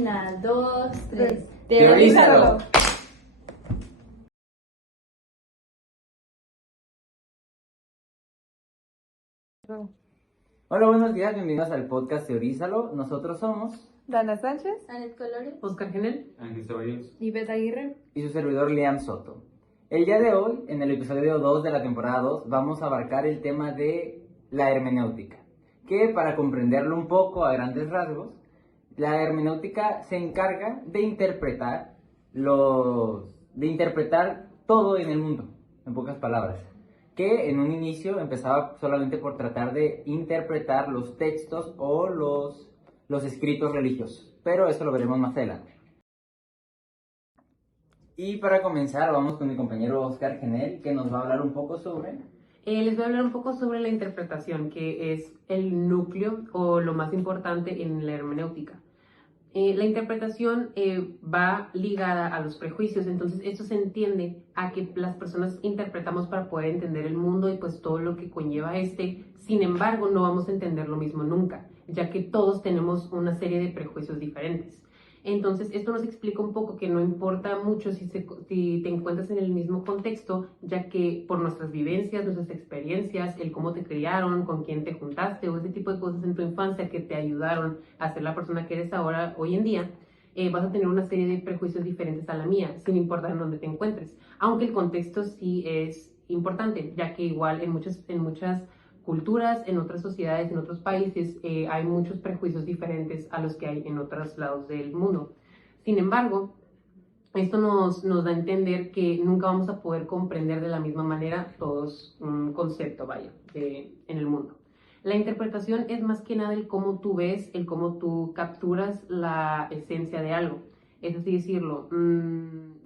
Una, dos, tres. Teorízalo. Hola, buenos días, bienvenidos al podcast Teorízalo. Nosotros somos Dana Sánchez Anet Colores. Oscar Genel. Ángel Ceballos. y Beth Aguirre. y su servidor Liam Soto. El día de hoy, en el episodio 2 de la temporada 2, vamos a abarcar el tema de la hermenéutica, que para comprenderlo un poco a grandes rasgos, la hermenéutica se encarga de interpretar todo en el mundo, en pocas palabras, que en un inicio empezaba solamente por tratar de interpretar los textos o los escritos religiosos, pero eso lo veremos más adelante. Y para comenzar, vamos con mi compañero Oscar Genel, que nos va a hablar un poco sobre... Les voy a hablar un poco sobre la interpretación, que es el núcleo o lo más importante en la hermenéutica. La interpretación va ligada a los prejuicios, entonces esto se entiende a que las personas interpretamos para poder entender el mundo y pues todo lo que conlleva sin embargo no vamos a entender lo mismo nunca, ya que todos tenemos una serie de prejuicios diferentes. Entonces, esto nos explica un poco que no importa mucho si te encuentras en el mismo contexto, ya que por nuestras vivencias, nuestras experiencias, el cómo te criaron, con quién te juntaste o ese tipo de cosas en tu infancia que te ayudaron a ser la persona que eres ahora, hoy en día, vas a tener una serie de prejuicios diferentes a la mía, sin importar en dónde te encuentres. Aunque el contexto sí es importante, ya que igual en muchas culturas, en otras sociedades, en otros países, hay muchos prejuicios diferentes a los que hay en otros lados del mundo. Sin embargo, esto nos da a entender que nunca vamos a poder comprender de la misma manera todos un concepto, en el mundo. La interpretación es más que nada el cómo tú ves, el cómo tú capturas la esencia de algo. Es así decirlo,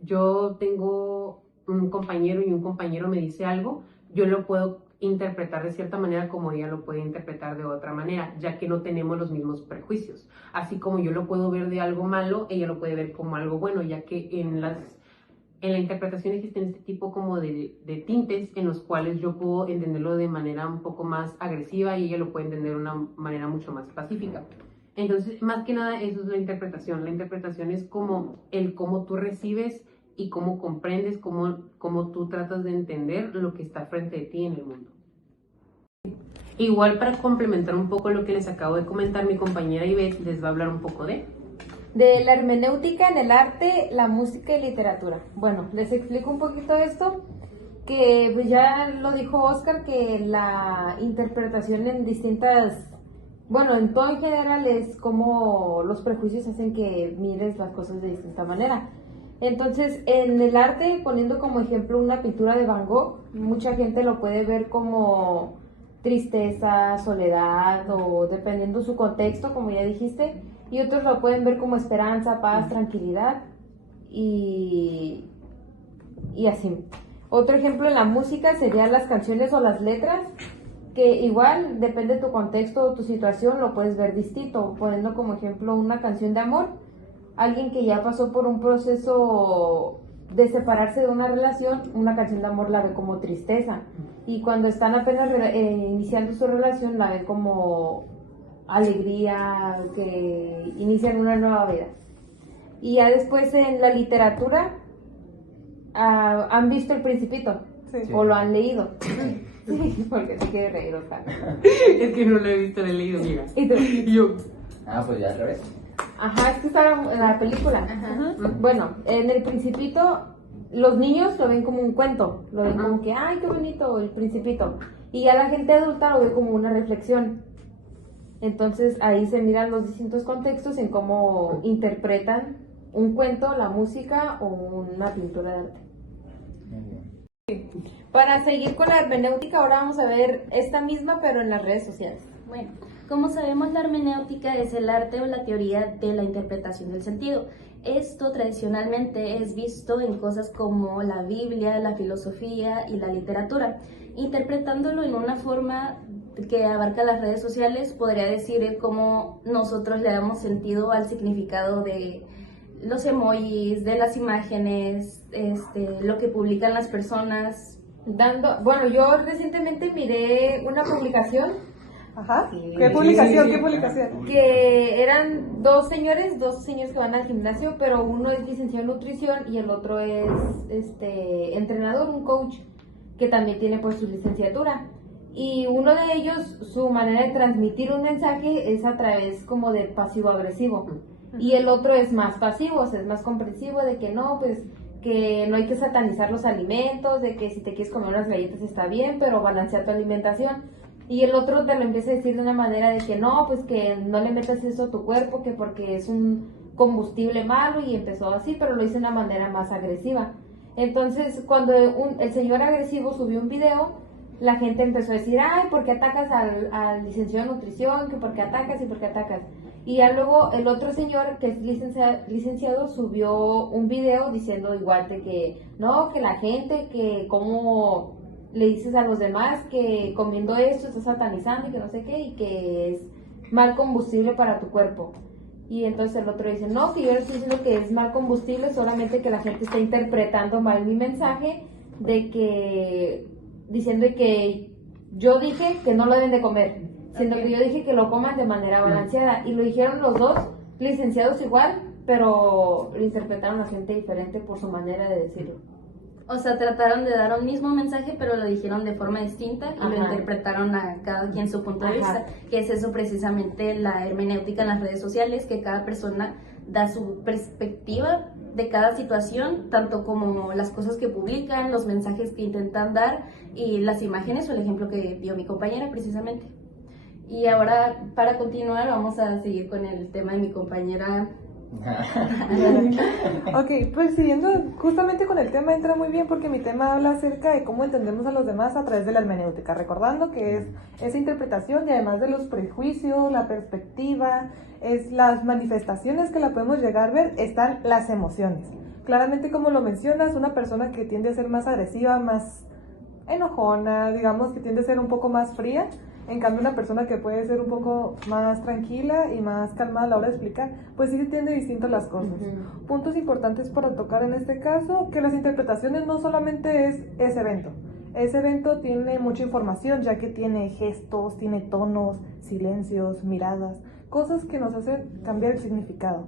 yo tengo un compañero y un compañero me dice algo, yo lo puedo interpretar de cierta manera como ella lo puede interpretar de otra manera, ya que no tenemos los mismos prejuicios. Así como yo lo puedo ver de algo malo, ella lo puede ver como algo bueno, ya que en la interpretación existen este tipo como de tintes en los cuales yo puedo entenderlo de manera un poco más agresiva y ella lo puede entender de una manera mucho más pacífica. Entonces, más que nada, eso es la interpretación. La interpretación es como el cómo tú recibes y cómo comprendes, cómo tú tratas de entender lo que está frente de ti en el mundo. Igual para complementar un poco lo que les acabo de comentar, mi compañera Ivette les va a hablar un poco de De la hermenéutica en el arte, la música y literatura. Bueno, les explico un poquito esto, que pues ya lo dijo Oscar, que la interpretación en en todo en general es como los prejuicios hacen que mires las cosas de distinta manera. Entonces, en el arte, poniendo como ejemplo una pintura de Van Gogh, mucha gente lo puede ver como tristeza, soledad o dependiendo su contexto, como ya dijiste, y otros lo pueden ver como esperanza, paz, tranquilidad y así. Otro ejemplo en la música serían las canciones o las letras, que igual depende de tu contexto o tu situación, lo puedes ver distinto, poniendo como ejemplo una canción de amor. Alguien que ya pasó por un proceso de separarse de una relación, una canción de amor la ve como tristeza. Y cuando están apenas iniciando su relación, la ve como alegría, que inician una nueva vida. Y ya después en la literatura, ¿han visto El Principito? Sí. Sí. ¿O lo han leído? Sí, porque se quiere reír, Oscar. Es que no lo he visto, lo he leído, amiga. ¿Y tú? Yo. pues ya al revés. Ajá, es que está en la película. Ajá. Bueno, en El Principito, los niños lo ven como un cuento, lo ven como que, ay, qué bonito, El Principito. Y ya la gente adulta lo ve como una reflexión. Entonces ahí se miran los distintos contextos en cómo interpretan un cuento, la música o una pintura de arte. Muy bien. Para seguir con la hermenéutica, ahora vamos a ver esta misma, pero en las redes sociales. Bueno, como sabemos, la hermenéutica es el arte o la teoría de la interpretación del sentido. Esto tradicionalmente es visto en cosas como la Biblia, la filosofía y la literatura. Interpretándolo en una forma que abarca las redes sociales, podría decir cómo nosotros le damos sentido al significado de los emojis, de las imágenes, lo que publican las personas. Bueno, yo recientemente miré una publicación Ajá. Sí. ¿Qué publicación? Sí. ¿Qué publicación? Que eran dos señores que van al gimnasio, pero uno es licenciado en nutrición y el otro es entrenador, un coach, que también tiene pues su licenciatura. Y uno de ellos, su manera de transmitir un mensaje es a través como de pasivo-agresivo. Y el otro es más pasivo, o sea, es más comprensivo de que no, pues que no hay que satanizar los alimentos, de que si te quieres comer unas galletas está bien, pero balancea tu alimentación. Y el otro te lo empieza a decir de una manera de que no, pues que no le metas eso a tu cuerpo, que porque es un combustible malo, y empezó así, pero lo hizo de una manera más agresiva. Entonces, cuando el señor agresivo subió un video, la gente empezó a decir, ay, ¿por qué atacas al licenciado en nutrición? ¿Que por qué atacas y por qué atacas? Y ya luego el otro señor, que es licenciado, subió un video diciendo igual de que, no, que la gente, que cómo le dices a los demás que comiendo esto estás satanizando y que no sé qué, y que es mal combustible para tu cuerpo. Y entonces el otro dice, no, que yo no estoy diciendo que es mal combustible, solamente que la gente está interpretando mal mi mensaje, de que, diciendo que yo dije que no lo deben de comer, siendo que yo dije que lo coman de manera balanceada, y lo dijeron los dos licenciados igual, pero lo interpretaron a gente diferente por su manera de decirlo. O sea, trataron de dar un mismo mensaje, pero lo dijeron de forma distinta y lo Ajá. interpretaron a cada quien su punto de Ajá. vista, que es eso precisamente la hermenéutica en las redes sociales, que cada persona da su perspectiva de cada situación, tanto como las cosas que publican, los mensajes que intentan dar y las imágenes o el ejemplo que dio mi compañera precisamente. Y ahora, para continuar, vamos a seguir con el tema de mi compañera. Ok, pues siguiendo justamente con el tema entra muy bien porque mi tema habla acerca de cómo entendemos a los demás a través de la hermenéutica, recordando que es esa interpretación y además de los prejuicios, la perspectiva, es las manifestaciones que la podemos llegar a ver, están las emociones. Claramente, como lo mencionas, una persona que tiende a ser más agresiva, más enojona, digamos que tiende a ser un poco más fría. En cambio, una persona que puede ser un poco más tranquila y más calmada a la hora de explicar, pues sí se entiende distinto las cosas. Puntos importantes para tocar en este caso, que las interpretaciones no solamente es ese evento. Ese evento tiene mucha información, ya que tiene gestos, tiene tonos, silencios, miradas, cosas que nos hacen cambiar el significado.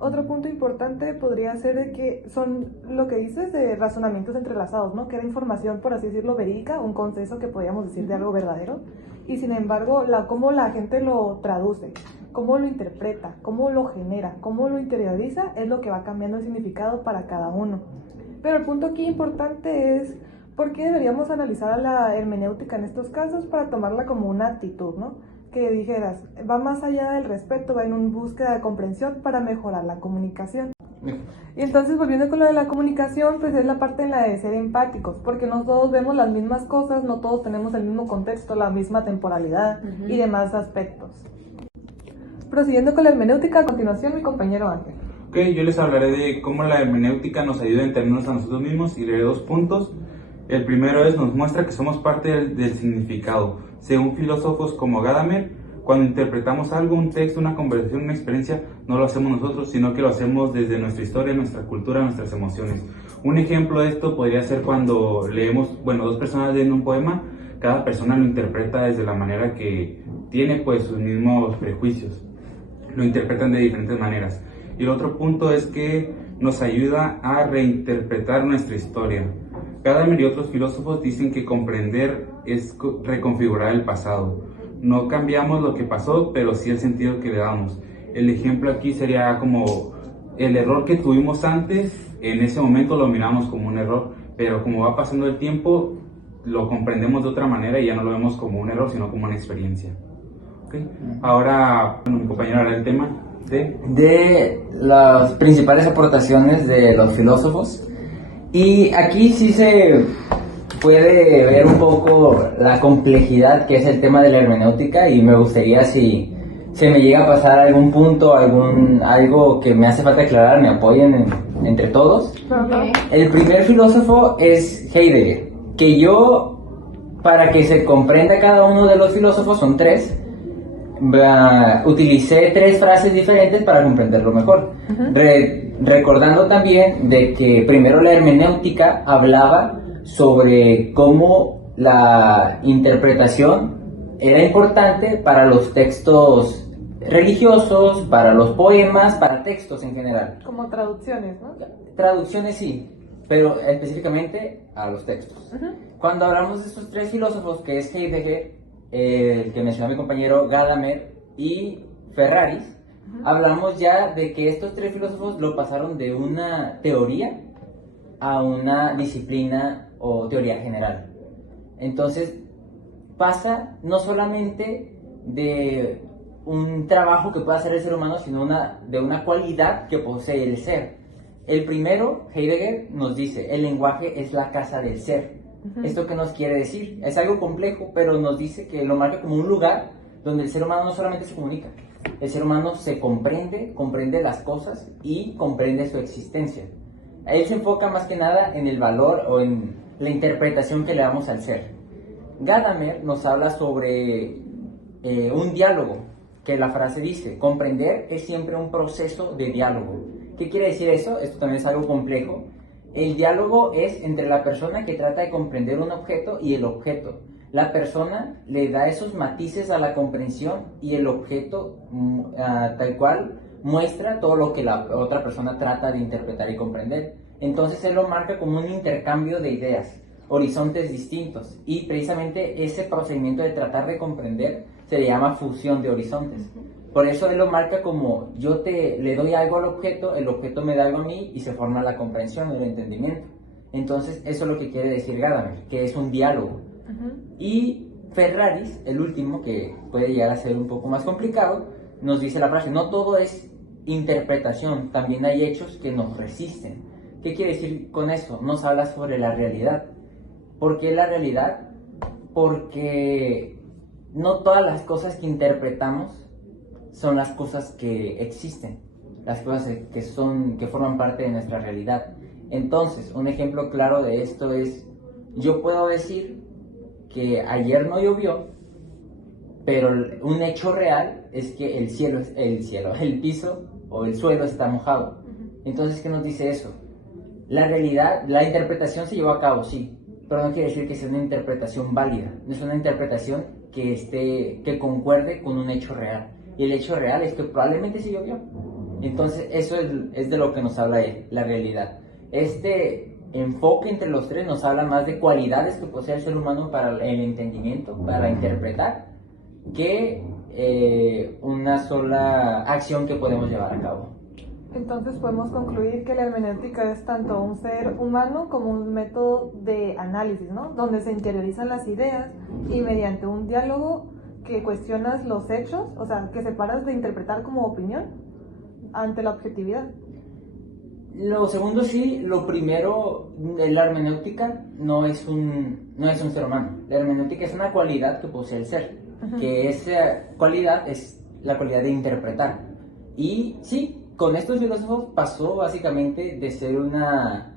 Otro punto importante podría ser de que son lo que dices de razonamientos entrelazados, ¿no? Que era información, por así decirlo, verídica, un consenso que podríamos decir de algo verdadero, y sin embargo, cómo la gente lo traduce, cómo lo interpreta, cómo lo genera, cómo lo interioriza, es lo que va cambiando el significado para cada uno. Pero el punto aquí importante es por qué deberíamos analizar a la hermenéutica en estos casos para tomarla como una actitud, ¿no? Que dijeras, va más allá del respeto, va en una búsqueda de comprensión para mejorar la comunicación. Y entonces, volviendo con lo de la comunicación, pues es la parte en la de ser empáticos, porque no todos vemos las mismas cosas, no todos tenemos el mismo contexto, la misma temporalidad y demás aspectos. Prosiguiendo con la hermenéutica, a continuación mi compañero Ángel. Ok, yo les hablaré de cómo la hermenéutica nos ayuda a entendernos a nosotros mismos y leeré 2 puntos. El primero es, nos muestra que somos parte del significado. Según filósofos como Gadamer, cuando interpretamos algo, un texto, una conversación, una experiencia, no lo hacemos nosotros, sino que lo hacemos desde nuestra historia, nuestra cultura, nuestras emociones. Un ejemplo de esto podría ser cuando leemos, 2 personas leen un poema, cada persona lo interpreta desde la manera que tiene, pues, sus mismos prejuicios. Lo interpretan de diferentes maneras. Y el otro punto es que nos ayuda a reinterpretar nuestra historia. Gadamer y otros filósofos dicen que comprender es reconfigurar el pasado. No cambiamos lo que pasó, pero sí el sentido que le damos. El ejemplo aquí sería como el error que tuvimos antes, en ese momento lo miramos como un error, pero como va pasando el tiempo, lo comprendemos de otra manera y ya no lo vemos como un error, sino como una experiencia. ¿Okay? Ahora, mi compañero hará el tema de las principales aportaciones de los filósofos. Y aquí sí se puede ver un poco la complejidad que es el tema de la hermenéutica, y me gustaría, si se me llega a pasar algún punto, algo que me hace falta aclarar, me apoyen entre todos. Okay. El primer filósofo es Heidegger, que yo, para que se comprenda cada uno de los filósofos, son 3, utilicé 3 frases diferentes para comprenderlo mejor. Recordando también de que primero la hermenéutica hablaba sobre cómo la interpretación era importante para los textos religiosos, para los poemas, para textos en general. Como traducciones, ¿no? Traducciones sí, pero específicamente a los textos. Cuando hablamos de estos tres filósofos, que es Heidegger, el que mencionó mi compañero, Gadamer y Ferraris, hablamos ya de que estos tres filósofos lo pasaron de una teoría a una disciplina o teoría general. Entonces pasa no solamente de un trabajo que puede hacer el ser humano, sino de una cualidad que posee el ser. El primero, Heidegger, nos dice, el lenguaje es la casa del ser. ¿Esto qué nos quiere decir? Es algo complejo, pero nos dice que lo marca como un lugar donde el ser humano no solamente se comunica, el ser humano se comprende las cosas y comprende su existencia. Él se enfoca más que nada en el valor o en la interpretación que le damos al ser. Gadamer nos habla sobre un diálogo, que la frase dice, comprender es siempre un proceso de diálogo. ¿Qué quiere decir eso? Esto también es algo complejo. El diálogo es entre la persona que trata de comprender un objeto y el objeto. La persona le da esos matices a la comprensión y el objeto tal cual muestra todo lo que la otra persona trata de interpretar y comprender. Entonces él lo marca como un intercambio de ideas, horizontes distintos, y precisamente ese procedimiento de tratar de comprender se le llama fusión de horizontes. Por eso él lo marca como yo le doy algo al objeto, el objeto me da algo a mí y se forma la comprensión, el entendimiento. Entonces eso es lo que quiere decir Gadamer, que es un diálogo. Y Ferraris, el último, que puede llegar a ser un poco más complicado, nos dice la frase, no todo es interpretación, también hay hechos que nos resisten. ¿Qué quiere decir con eso? Nos habla sobre la realidad. ¿Por qué la realidad? Porque no todas las cosas que interpretamos son las cosas que existen, las cosas que forman parte de nuestra realidad. Entonces, un ejemplo claro de esto es, yo puedo decir que ayer no llovió, pero un hecho real es que el piso o el suelo está mojado. Entonces, ¿qué nos dice eso? La realidad, la interpretación se llevó a cabo, sí, pero no quiere decir que sea una interpretación válida, no es una interpretación que concuerde con un hecho real. Y el hecho real es que probablemente sí llovió. Entonces, eso es de lo que nos habla él, la realidad. Este enfoque entre los tres nos habla más de cualidades que posee el ser humano para el entendimiento, para interpretar, que una sola acción que podemos llevar a cabo. Entonces podemos concluir que la hermenéutica es tanto un ser humano como un método de análisis, ¿no? Donde se interiorizan las ideas y mediante un diálogo que cuestionas los hechos, o sea, que separas de interpretar como opinión ante la objetividad. Lo segundo sí, lo primero, la hermenéutica no es un ser humano. La hermenéutica es una cualidad que posee el ser, que esa cualidad es la cualidad de interpretar. Y sí, con estos filósofos pasó básicamente de ser una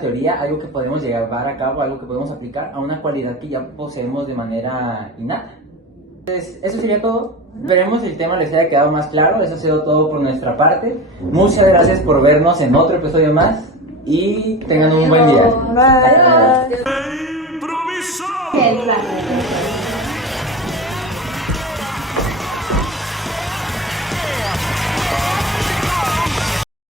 teoría, algo que podemos llevar a cabo, algo que podemos aplicar, a una cualidad que ya poseemos de manera innata. Entonces, eso sería todo. Esperemos el tema les haya quedado más claro. Eso ha sido todo por nuestra parte. Muchas gracias por vernos en otro episodio más y tengan un buen día. Bye. Qué placer.